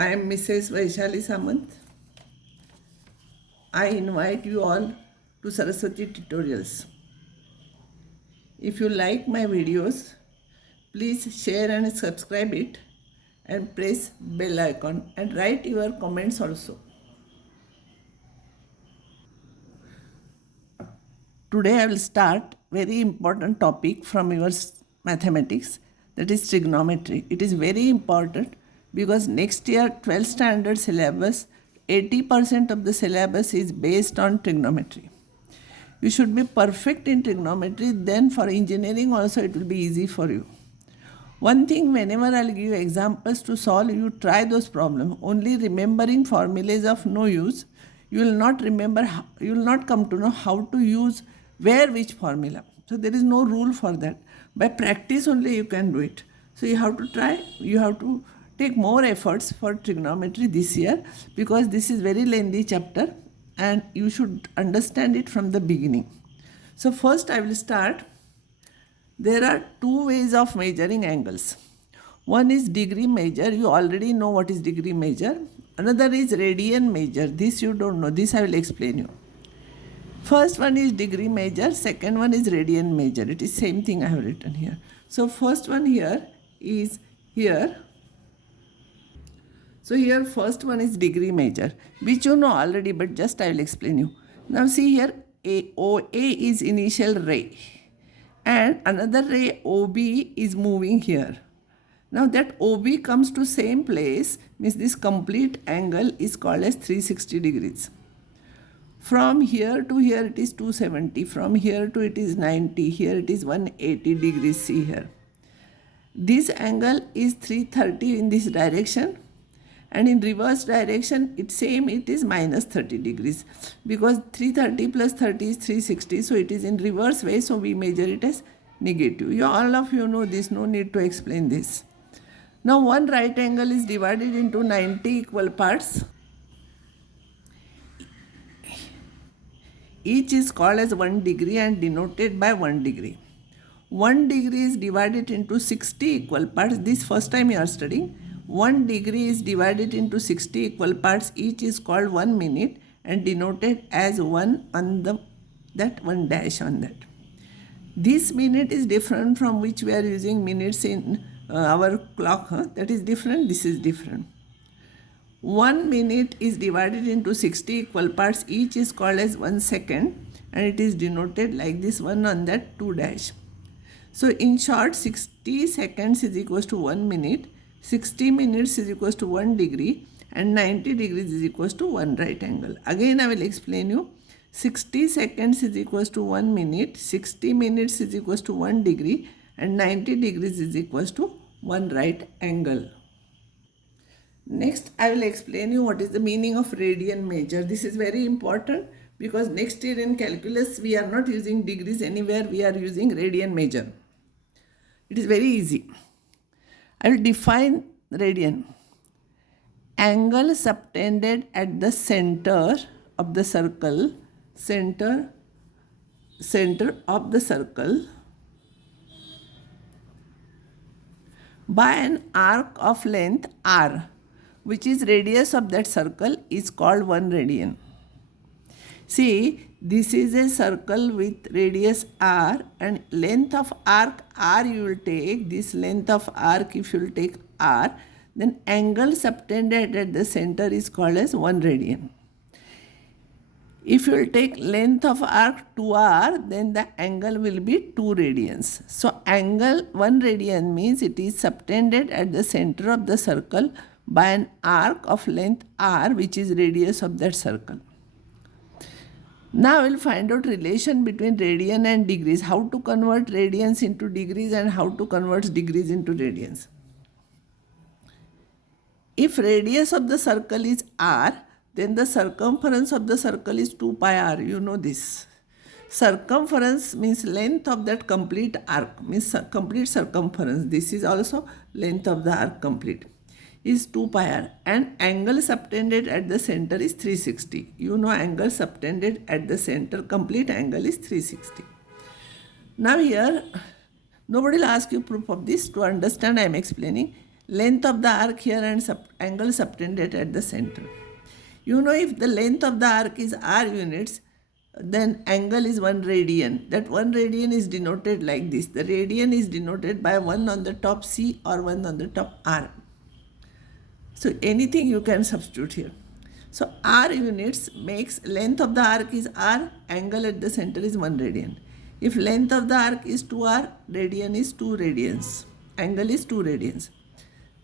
I am Mrs. Vaishali Samant. I invite you all to Saraswati tutorials. If you like my videos, please share and subscribe it and press bell icon and write your comments also. Today I will start very important topic from your mathematics, that is trigonometry. It is very important because next year 12th standard syllabus 80% of the syllabus is based on trigonometry. You should be perfect in trigonometry, then for engineering also it will be easy for you. One thing, whenever I'll give you examples to solve, you try those problems. Only remembering formulas of no use. You will not remember, you will not come to know how to use where which formula. So there is no rule for that. By practice only you can do it. So you have to try, you have to take more efforts for trigonometry this year because this is very lengthy chapter and you should understand it from the beginning. So first I will start. There are two ways of measuring angles. One is degree measure. You already know what is degree measure. Another is radian measure. This you don't know. This I will explain you. First one is degree measure. Second one is radian measure. It is same thing I have written here. So first one here is here. So here first one is degree measure, which you know already, but just I will explain you. Now see here, OA is initial ray and another ray OB is moving here. Now that OB comes to same place, means this complete angle is called as 360 degrees. From here to here it is 270, from here to it is 90, here it is 180 degrees, see here. This angle is 330 in this direction and in reverse direction it is minus 30 degrees because 330 plus 30 is 360, so it is in reverse way, so we measure it as negative. All of you know this, no need to explain this. Now one right angle is divided into 90 equal parts. Each is called as 1 degree and denoted by 1 degree. 1 degree is divided into 60 equal parts. This first time you are studying. 1 degree is divided into 60 equal parts. Each is called 1 minute and denoted as 1 on that 1 dash on that. This minute is different from which we are using minutes in our clock. That is different. This is different. 1 minute is divided into 60 equal parts. Each is called as 1 second and it is denoted like this 1 on that 2 dash. So in short, 60 seconds is equals to 1 minute. 60 minutes is equals to 1 degree and 90 degrees is equals to 1 right angle. Again I will explain you. 60 seconds is equals to 1 minute, 60 minutes is equals to 1 degree and 90 degrees is equals to 1 right angle. Next I will explain you what is the meaning of radian measure. This is very important because next year in calculus we are not using degrees anywhere, we are using radian measure. It is very easy. I will define radian. Angle subtended at the center of the circle, center of the circle by an arc of length r, which is radius of that circle, is called 1 radian. See, this is a circle with radius r and length of arc r you will take. This length of arc if you will take r, then angle subtended at the center is called as 1 radian. If you will take length of arc 2r, then the angle will be 2 radians. So angle 1 radian means it is subtended at the center of the circle by an arc of length r, which is radius of that circle. Now we will find out relation between radian and degrees, how to convert radians into degrees and how to convert degrees into radians. If radius of the circle is r, then the circumference of the circle is 2 pi r. You know this. Circumference means length of that complete arc, means complete circumference. This is also length of the arc complete, is 2 pi r, and angle subtended at the center is 360. You know angle subtended at the center, complete angle is 360. Now here, nobody will ask you proof of this. To understand, I am explaining. length of the arc here and angle subtended at the center. You know, if the length of the arc is r units, then angle is 1 radian. That 1 radian is denoted like this. The radian is denoted by 1 on the top C or 1 on the top R. So anything you can substitute here. So R units makes length of the arc is R, angle at the center is 1 radian. If length of the arc is 2R, radian is 2 radians. Angle is 2 radians.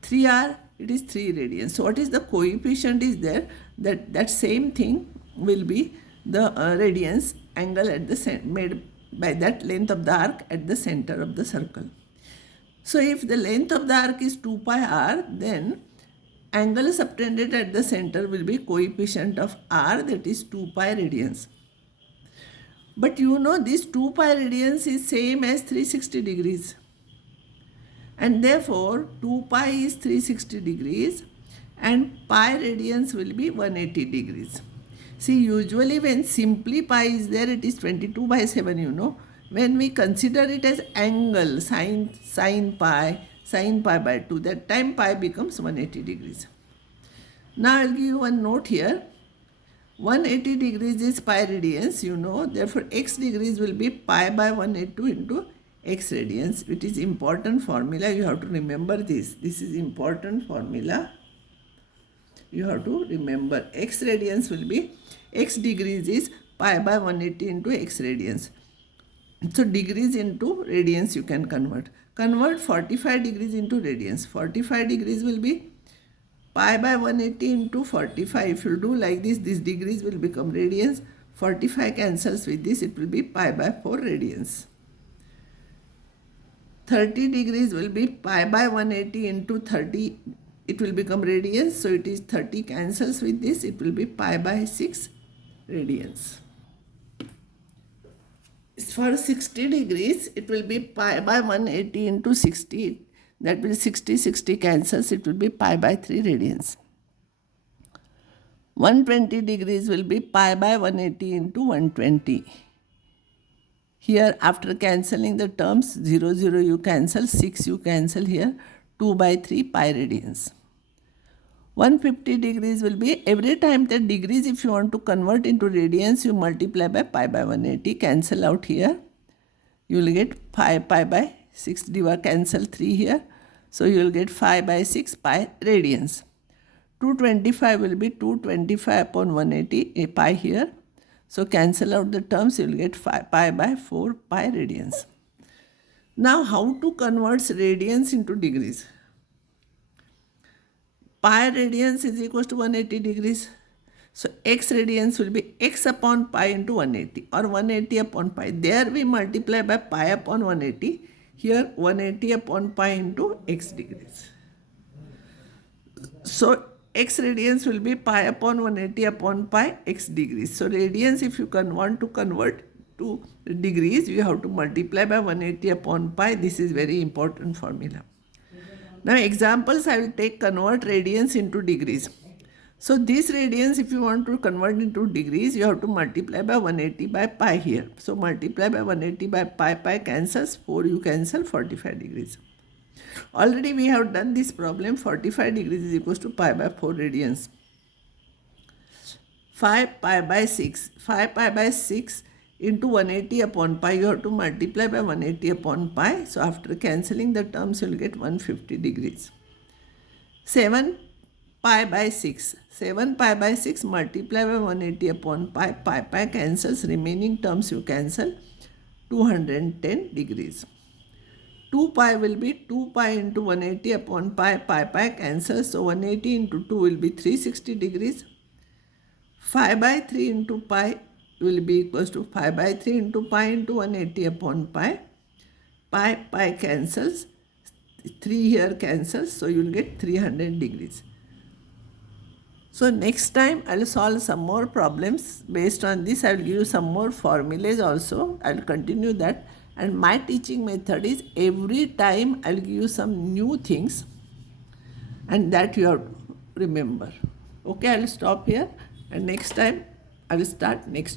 3R, it is 3 radians. So what is the coefficient is there? That same thing will be the radians angle at the made by that length of the arc at the center of the circle. So if the length of the arc is 2 pi r, then angle subtended at the center will be coefficient of r, that is 2 pi radians. But you know this 2 pi radians is same as 360 degrees. And therefore 2 pi is 360 degrees and pi radians will be 180 degrees. See, usually when simply pi is there, it is 22 by 7, you know. When we consider it as angle, sine pi by 2, that time pi becomes 180 degrees. Now I'll give you one note here. 180 degrees is pi radians, you know. Therefore, x degrees will be pi by 182 into x radians. It is important formula. You have to remember this. This is important formula. You have to remember x radians will be x degrees is pi by 180 into x radians. So degrees into radians you can convert. Convert 45 degrees into radians. 45 degrees will be pi by 180 into 45. If you do like this, these degrees will become radians. 45 cancels with this, it will be pi by 4 radians. 30 degrees will be pi by 180 into 30. It will become radians. So it is 30 cancels with this, it will be pi by 6 radians. For 60 degrees, it will be pi by 180 into 60. That will 60 cancels, it will be pi by 3 radians. 120 degrees will be pi by 180 into 120. Here after cancelling the terms, 0 you cancel, 6 you cancel here, 2 by 3 pi radians. 150 degrees will be, every time that degrees if you want to convert into radians, you multiply by pi by 180, cancel out here. You will get pi by 6 divided, cancel 3 here. So you will get 5 by 6 pi radians. 225 will be 225 upon 180 pi here. So cancel out the terms, you will get pi by 4 pi radians. Now how to convert radians into degrees? Pi radians is equals to 180 degrees. So x radians will be x upon pi into 180 or 180 upon pi. There we multiply by pi upon 180. Here 180 upon pi into x degrees. So x radians will be pi upon 180 upon pi x degrees. So radians, if you want to convert to degrees, you have to multiply by 180 upon pi. This is very important formula. Now examples I will take, convert radians into degrees. So these radians, if you want to convert into degrees, you have to multiply by 180 by pi here. So multiply by 180 by pi cancels, 4 you cancel, 45 degrees. Already we have done this problem, 45 degrees is equals to pi by 4 radians. 5 pi by 6, 5 pi by 6 into 180 upon pi, you have to multiply by 180 upon pi. So after cancelling the terms, you will get 150 degrees. 7 pi by 6, 7 pi by 6 multiply by 180 upon pi, pi cancels, remaining terms you cancel, 210 degrees. 2 pi will be 2 pi into 180 upon pi, pi cancels, so 180 into 2 will be 360 degrees. 5 by 3 into pi will be equals to 5 by 3 into pi into 180 upon pi. Pi cancels, 3 here cancels, so you will get 300 degrees. So next time I will solve some more problems. Based on this, I will give you some more formulas also. I will continue that. And my teaching method is every time I will give you some new things and that you have to remember. Okay, I will stop here and next time I will start next.